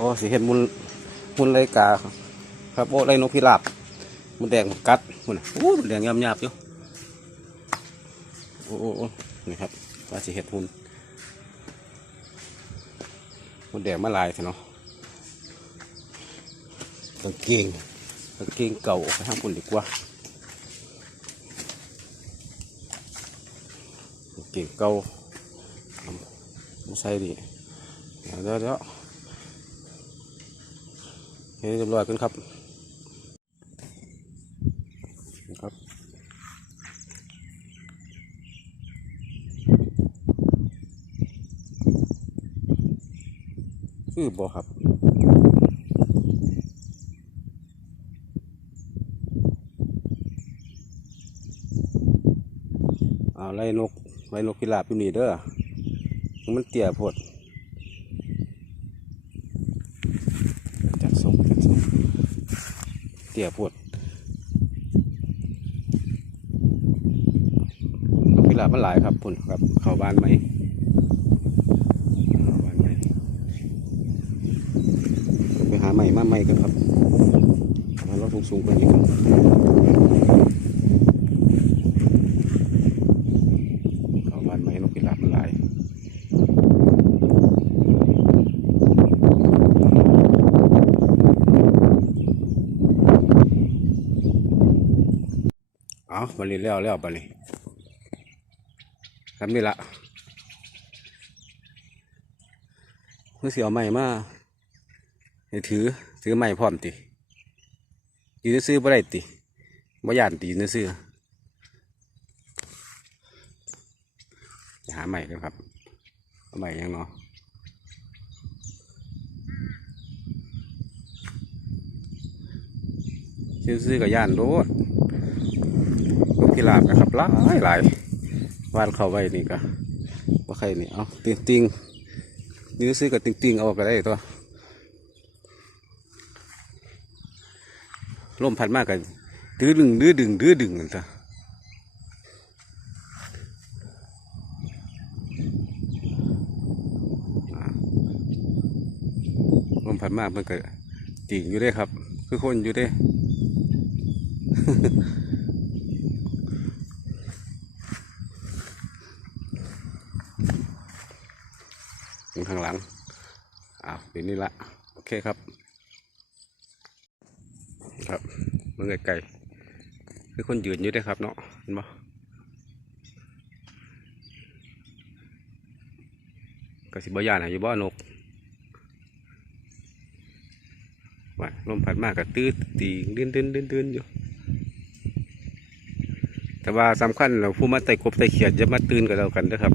อ้สิเห็นมุนมุนไรกาครับโอ้ไรนกพิราบมันแดงกัดมันน่ะโอ้แดงยำยาบๆอยู่โอ้โอ้นี่ครับว่าสิเห็ดมุนมันแดงมาลายสิเนาะกางเกงกางเกงเก่าออกไปทางปุ่นดีกว่าเก่งเก่าไม่ใช่ดิเดี๋ยวเดี๋ยว เดี๋ยวเฮ้ยเรียบร้อยกันครับครับคือบอครับเอาไล่นกไล่นกพิราบอยู่นี่เด้อมันเตี่ยพดจัดส่งจัดส่งเตี่ยโพดนกพิราบมันหลายครับพุ่นครับเข้าบ้านไหมเข้าบ้านไหมไปหาใหม่มาใหม่กันครับมาลดสูงๆกว่านี้ครับเข้าบ้านไหมนกพิราบมันหลาย เอาบันนี้แล้วแล้วบันนี้ทำนี่ละเมื่อเสียวใหม่มาให้ถือถือใหม่พร้อมติยืนซื้อบ่ได้ติบ่ย่านตีนซื้อหาใหม่กันครับใหม่ยังเนาะซื้อๆกับย่านโดด พิราบนะครับหลายหลายวานเข้าไว้นี่ก็ว่าใครนี่เอาติงติงยื้อซื้อกับติงติงเอาก็ได้ตัวลมพัดมากกันดื้อดึงดื้อดึงดื้อดึงนั่นตัวอ่าลมพัดมากมันก็ติงอยู่เด้ครับ คือคนอยู่เด้ อยู่ข้างหลังอ้าวเป็นนี่ละโอเคครับ ครับมันไกลๆคือคนยืนอยู่ได้ครับเนาะเห็นบ่กสิบยานหาอยู่บ่นกว่าลมพัดมากกับตื้อตีดื้นดื้นดื้นดื้นอยู่ แต่ว่าสำคัญเราผู้มาไต่กบไต่เขียดจะมาตื่นกับเรากันเด้อครับ